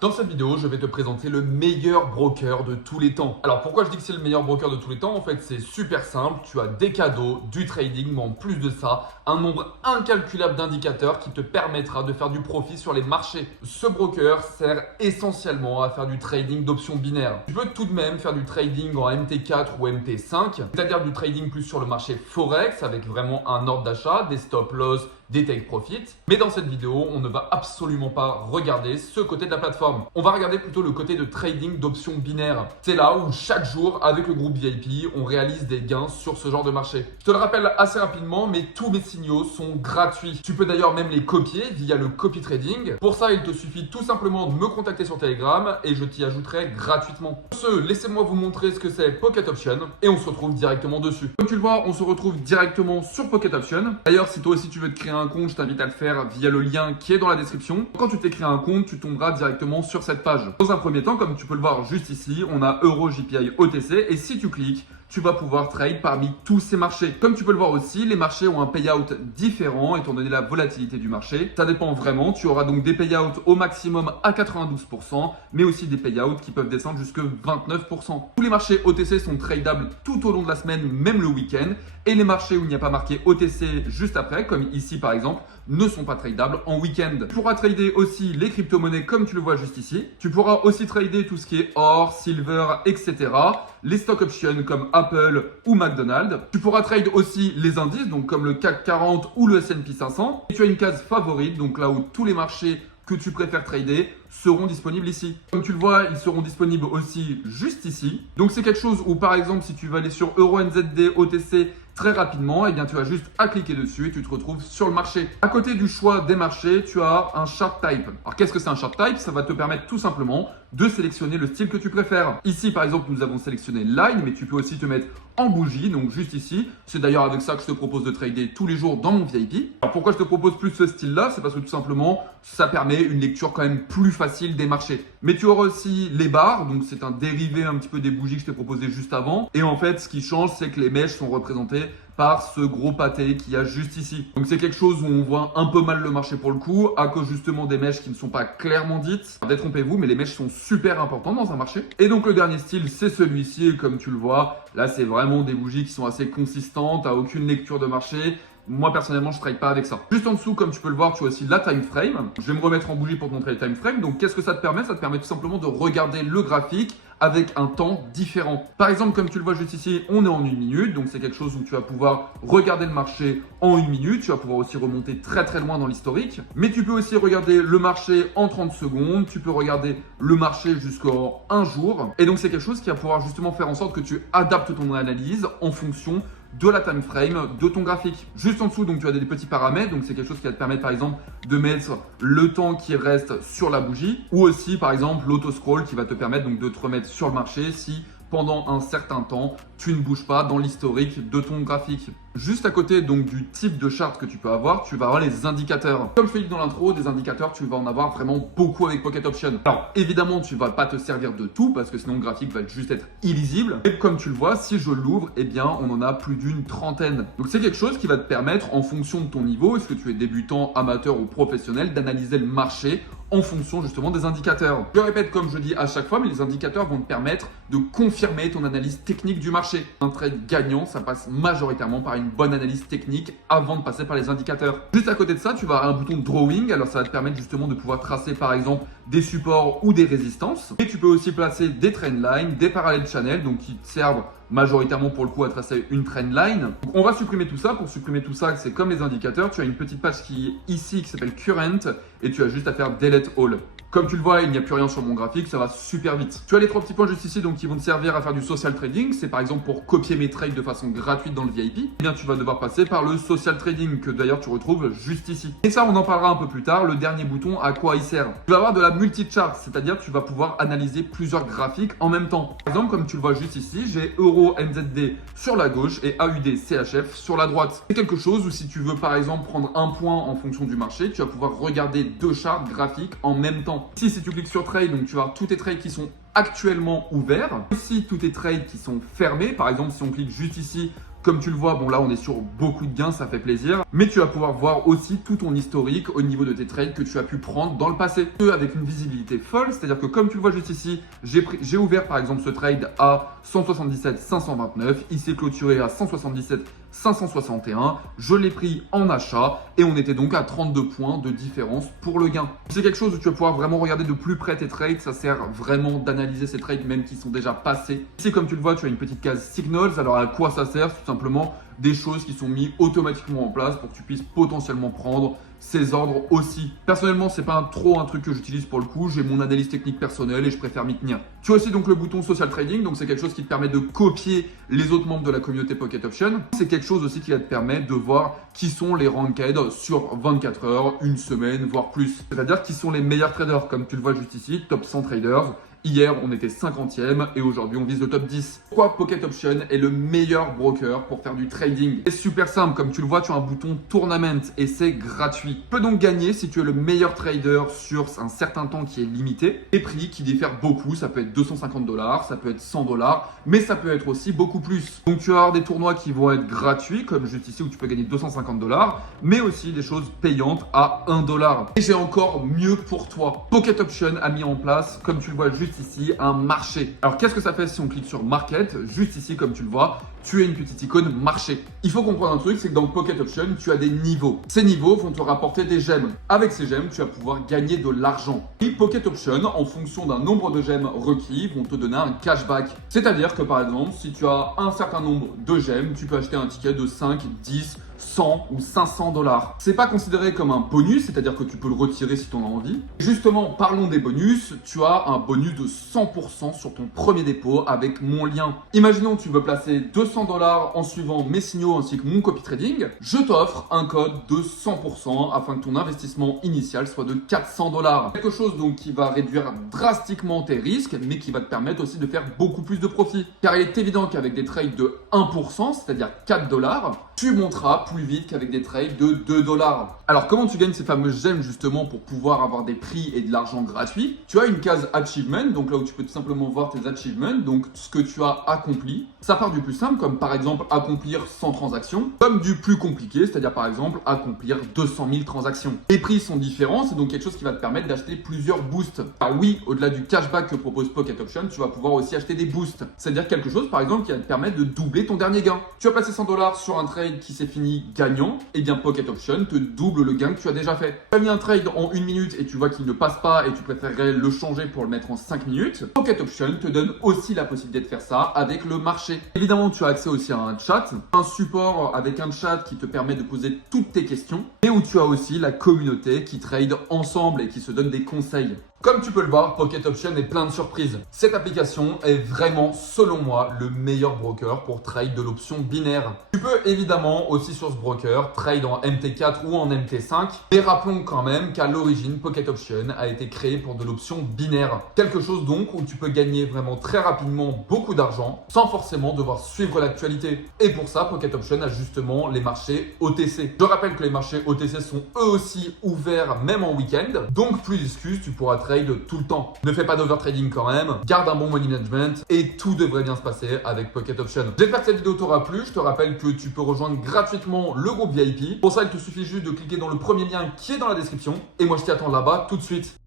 Dans cette vidéo, je vais te présenter le meilleur broker de tous les temps. Alors pourquoi je dis que c'est le meilleur broker de tous les temps? En fait, c'est super simple. Tu as des cadeaux, du trading, mais en plus de ça, un nombre incalculable d'indicateurs qui te permettra de faire du profit sur les marchés. Ce broker sert essentiellement à faire du trading d'options binaires. Tu peux tout de même faire du trading en MT4 ou MT5, c'est-à-dire du trading plus sur le marché Forex avec vraiment un ordre d'achat, des stop loss, des take profit. Mais dans cette vidéo, on ne va absolument pas regarder ce côté de la plateforme. On va regarder plutôt le côté de trading d'options binaires. C'est là où chaque jour, avec le groupe VIP, on réalise des gains sur ce genre de marché. Je te le rappelle assez rapidement, mais tous mes signaux sont gratuits. Tu peux d'ailleurs même les copier via le copy trading. Pour ça, il te suffit tout simplement de me contacter sur Telegram et je t'y ajouterai gratuitement. Pour ce, laissez-moi vous montrer ce que c'est Pocket Option et on se retrouve directement dessus. Comme tu le vois, on se retrouve directement sur Pocket Option. D'ailleurs, si toi aussi tu veux te créer un compte, je t'invite à le faire via le lien qui est dans la description. Quand tu t'es créé un compte, tu tomberas directement sur cette page. Dans un premier temps, comme tu peux le voir juste ici, on a Euro, JPI, OTC et si tu cliques, tu vas pouvoir trade parmi tous ces marchés. Comme tu peux le voir aussi, les marchés ont un payout différent étant donné la volatilité du marché. Ça dépend vraiment. Tu auras donc des payouts au maximum à 92%, mais aussi des payouts qui peuvent descendre jusqu'à 29%. Tous les marchés OTC sont tradables tout au long de la semaine, même le week-end. Et les marchés où il n'y a pas marqué OTC juste après, comme ici par exemple, ne sont pas tradables en week-end. Tu pourras trader aussi les crypto-monnaies comme tu le vois juste ici. Tu pourras aussi trader tout ce qui est or, silver, etc. Les stock options comme Apple ou McDonald's. Tu pourras trade aussi les indices, donc comme le CAC 40 ou le S&P 500. Et tu as une case favorite, donc là où tous les marchés que tu préfères trader seront disponibles ici. Comme tu le vois, ils seront disponibles aussi juste ici. Donc c'est quelque chose où par exemple si tu veux aller sur Euro NZD, OTC très rapidement, et bien tu as juste à cliquer dessus et tu te retrouves sur le marché. À côté du choix des marchés, tu as un chart type. Alors qu'est-ce que c'est un chart type? Ça va te permettre tout simplement de sélectionner le style que tu préfères. Ici par exemple, nous avons sélectionné line, mais tu peux aussi te mettre en bougie, donc juste ici. C'est d'ailleurs avec ça que je te propose de trader tous les jours dans mon VIP. Alors pourquoi je te propose plus ce style-là? C'est parce que tout simplement, ça permet une lecture quand même plus facile des marchés. Mais tu auras aussi les barres, donc c'est un dérivé un petit peu des bougies que je t'ai proposé juste avant. Et en fait, ce qui change, c'est que les mèches sont représentées par ce gros pâté qu'il y a juste ici. Donc c'est quelque chose où on voit un peu mal le marché pour le coup, à cause justement des mèches qui ne sont pas clairement dites. Détrompez-vous, mais les mèches sont super importantes dans un marché. Et donc le dernier style, c'est celui-ci, et comme tu le vois, là c'est vraiment des bougies qui sont assez consistantes, à aucune lecture de marché. Moi personnellement je ne trade pas avec ça. Juste en dessous, comme tu peux le voir, tu as aussi la time frame. Je vais me remettre en bougie pour te montrer les time frame. Donc qu'est-ce que ça te permet? Ça te permet tout simplement de regarder le graphique avec un temps différent. Par exemple, comme tu le vois juste ici, on est en 1 minute. Donc c'est quelque chose où tu vas pouvoir regarder le marché en 1 minute. Tu vas pouvoir aussi remonter très très loin dans l'historique. Mais tu peux aussi regarder le marché en 30 secondes. Tu peux regarder le marché jusqu'en 1 jour. Et donc c'est quelque chose qui va pouvoir justement faire en sorte que tu adaptes ton analyse en fonction de la time frame de ton graphique. Juste en dessous, donc tu as des petits paramètres, donc c'est quelque chose qui va te permettre par exemple de mettre le temps qui reste sur la bougie ou aussi par exemple l'auto scroll qui va te permettre donc de te remettre sur le marché si pendant un certain temps, tu ne bouges pas dans l'historique de ton graphique. Juste à côté donc du type de chart que tu peux avoir, tu vas avoir les indicateurs. Comme je te l'ai dit dans l'intro, des indicateurs, tu vas en avoir vraiment beaucoup avec Pocket Option. Alors évidemment, tu ne vas pas te servir de tout parce que sinon le graphique va juste être illisible. Et comme tu le vois, si je l'ouvre, eh bien on en a plus d'une trentaine. Donc c'est quelque chose qui va te permettre en fonction de ton niveau, est-ce que tu es débutant, amateur ou professionnel, d'analyser le marché en fonction justement des indicateurs. Je le répète comme je dis à chaque fois, mais les indicateurs vont te permettre de confirmer ton analyse technique du marché. Un trade gagnant, ça passe majoritairement par une bonne analyse technique avant de passer par les indicateurs. Juste à côté de ça, tu vas avoir un bouton drawing. Alors ça va te permettre justement de pouvoir tracer par exemple des supports ou des résistances. Et tu peux aussi placer des trendlines, des parallèles channels, donc qui te servent majoritairement pour le coup à tracer une trendline. Donc, on va supprimer tout ça. Pour supprimer tout ça, c'est comme les indicateurs. Tu as une petite page qui est ici qui s'appelle Current et tu as juste à faire Delete All. Comme tu le vois, il n'y a plus rien sur mon graphique, ça va super vite. Tu as les 3 petits points juste ici donc qui vont te servir à faire du social trading. C'est par exemple pour copier mes trades de façon gratuite dans le VIP. Eh bien, tu vas devoir passer par le social trading que d'ailleurs tu retrouves juste ici. Et ça, on en parlera un peu plus tard. Le dernier bouton, à quoi il sert? Tu vas avoir de la multi-chart, c'est-à-dire tu vas pouvoir analyser plusieurs graphiques en même temps. Par exemple, comme tu le vois juste ici, j'ai Euro NZD sur la gauche et AUD CHF sur la droite. C'est quelque chose où si tu veux par exemple prendre un point en fonction du marché, tu vas pouvoir regarder 2 charts graphiques en même temps. Ici, si tu cliques sur trade, donc tu vas avoir tous tes trades qui sont actuellement ouverts. Aussi, tous tes trades qui sont fermés. Par exemple, si on clique juste ici, Comme tu le vois, bon là on est sur beaucoup de gains, ça fait plaisir. Mais tu vas pouvoir voir aussi tout ton historique au niveau de tes trades que tu as pu prendre dans le passé. Avec une visibilité folle, c'est-à-dire que comme tu le vois juste ici, j'ai ouvert par exemple ce trade à 177 529. Il s'est clôturé à 177 561. Je l'ai pris en achat et on était donc à 32 points de différence pour le gain. C'est quelque chose où tu vas pouvoir vraiment regarder de plus près tes trades. Ça sert vraiment d'analyser ces trades même qui sont déjà passés. Ici, comme tu le vois, tu as une petite case Signals. Alors à quoi ça sert? Tout simplement des choses qui sont mises automatiquement en place pour que tu puisses potentiellement prendre ces ordres aussi. Personnellement, c'est pas trop un truc que j'utilise pour le coup. J'ai mon analyse technique personnelle et je préfère m'y tenir. Tu as aussi donc le bouton Social Trading. Donc c'est quelque chose qui te permet de copier les autres membres de la communauté Pocket Option. C'est quelque chose aussi qui va te permettre de voir qui sont les ranked sur 24 heures, une semaine, voire plus. C'est-à-dire qui sont les meilleurs traders. Comme tu le vois juste ici, top 100 traders. Hier, on était 50e et aujourd'hui, on vise le top 10. Pourquoi Pocket Option est le meilleur broker pour faire du trading? C'est super simple. Comme tu le vois, tu as un bouton Tournament et c'est gratuit. Tu peux donc gagner si tu es le meilleur trader sur un certain temps qui est limité. Les prix qui diffèrent beaucoup. Ça peut être 250 $, ça peut être 100 $, mais ça peut être aussi beaucoup plus. Donc, tu vas avoir des tournois qui vont être gratuits, comme juste ici où tu peux gagner 250 $, mais aussi des choses payantes à 1 $. Et j'ai encore mieux pour toi. Pocket Option a mis en place, comme tu le vois juste ici, un marché. Alors qu'est-ce que ça fait si on clique sur Market? Juste ici, comme tu le vois, tu as une petite icône marché. Il faut comprendre un truc, c'est que dans Pocket Option, tu as des niveaux. Ces niveaux vont te rapporter des gemmes. Avec ces gemmes, tu vas pouvoir gagner de l'argent. Et Pocket Option, en fonction d'un nombre de gemmes requis, vont te donner un cashback. C'est-à-dire que par exemple, si tu as un certain nombre de gemmes, tu peux acheter un ticket de 5, 10, 100 ou 500 $. C'est pas considéré comme un bonus, c'est-à-dire que tu peux le retirer si tu en as envie. Justement, parlons des bonus. Tu as un bonus de 100% sur ton premier dépôt avec mon lien. Imaginons que tu veux placer 200 $ en suivant mes signaux ainsi que mon copy trading. Je t'offre un code de 100% afin que ton investissement initial soit de 400 $. Quelque chose donc qui va réduire drastiquement tes risques, mais qui va te permettre aussi de faire beaucoup plus de profit. Car il est évident qu'avec des trades de 1%, c'est-à-dire 4 $, tu monteras plus vite qu'avec des trades de 2 $. Alors comment tu gagnes ces fameuses gemmes justement pour pouvoir avoir des prix et de l'argent gratuit? Tu as une case Achievement, donc là où tu peux tout simplement voir tes achievements, donc ce que tu as accompli. Ça part du plus simple, comme par exemple accomplir 100 transactions, comme du plus compliqué, c'est-à-dire par exemple accomplir 200 000 transactions. Les prix sont différents, c'est donc quelque chose qui va te permettre d'acheter plusieurs boosts. Ah oui, au-delà du cashback que propose Pocket Option, tu vas pouvoir aussi acheter des boosts. C'est-à-dire quelque chose par exemple qui va te permettre de doubler ton dernier gain. Tu as placé 100 $ sur un trade qui s'est fini gagnant, et bien Pocket Option te double le gain que tu as déjà fait. Tu as mis un trade en 1 minute et tu vois qu'il ne passe pas et tu préférerais le changer pour le mettre en 5 minutes. Pocket Option te donne aussi la possibilité de faire ça avec le marché. Évidemment, tu as accès aussi à un chat, un support avec un chat qui te permet de poser toutes tes questions et où tu as aussi la communauté qui trade ensemble et qui se donne des conseils. Comme tu peux le voir, Pocket Option est plein de surprises. Cette application est vraiment, selon moi, le meilleur broker pour trade de l'option binaire. Tu peux évidemment aussi sur ce broker trade en MT4 ou en MT5, mais rappelons quand même qu'à l'origine, Pocket Option a été créé pour de l'option binaire. Quelque chose donc où tu peux gagner vraiment très rapidement beaucoup d'argent sans forcément devoir suivre l'actualité. Et pour ça, Pocket Option a justement les marchés OTC. Je rappelle que les marchés OTC sont eux aussi ouverts même en week-end, donc plus d'excuses, tu pourras trade tout le temps. Ne fais pas d'overtrading quand même, garde un bon money management et tout devrait bien se passer avec Pocket Option. J'espère que cette vidéo t'aura plu. Je te rappelle que tu peux rejoindre gratuitement le groupe VIP. Pour ça, il te suffit juste de cliquer dans le premier lien qui est dans la description. Et moi, je t'y attends là-bas tout de suite.